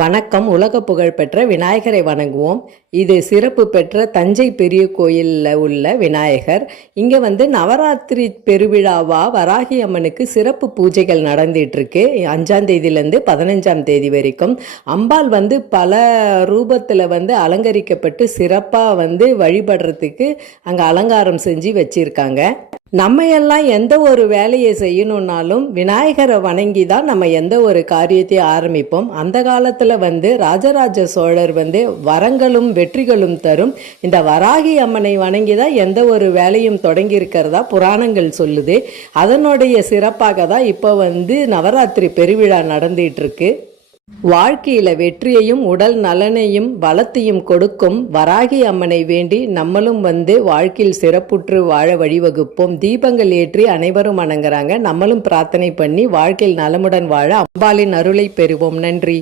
வணக்கம். உலக புகழ்பெற்ற விநாயகரை வணங்குவோம். இது சிறப்பு பெற்ற தஞ்சை பெரிய கோயிலில் உள்ள விநாயகர். இங்கே நவராத்திரி பெருவிழாவா வராகி அம்மனுக்கு சிறப்பு பூஜைகள் நடந்துட்டு இருக்கு. 5ஆம் தேதியிலேருந்து 15ஆம் தேதி வரைக்கும் அம்பாள் பல ரூபத்தில் அலங்கரிக்கப்பட்டு சிறப்பாக வழிபடுறதுக்கு அங்கே அலங்காரம் செஞ்சு வச்சிருக்காங்க. நம்ம எல்லாம் எந்த ஒரு வேலையை செய்யணும்னாலும் விநாயகரை வணங்கி தான் நம்ம எந்த ஒரு காரியத்தையும் ஆரம்பிப்போம். அந்த காலத்தில் ராஜராஜ சோழர் வரங்களும் வெற்றிகளும் தரும் இந்த வராகி அம்மனை வணங்கி தான் எந்த ஒரு வேலையும் தொடங்கி இருக்கிறதா புராணங்கள் சொல்லுது. அதனுடைய சிறப்பாக தான் இப்போ நவராத்திரி பெருவிழா நடந்துட்டு இருக்கு. வாழ்க்கையில வெற்றியையும் உடல் நலனையும் பலத்தையும் கொடுக்கும் வராகி அம்மனை வேண்டி நம்மளும் வாழ்க்கையில் சிறப்புற்று வாழ வழிவகுப்போம். தீபங்கள் ஏற்றி அனைவரும் வணங்குறாங்க. நம்மளும் பிரார்த்தனை பண்ணி வாழ்க்கையில் நலமுடன் வாழ அம்பாளின் அருளை பெறுவோம். நன்றி.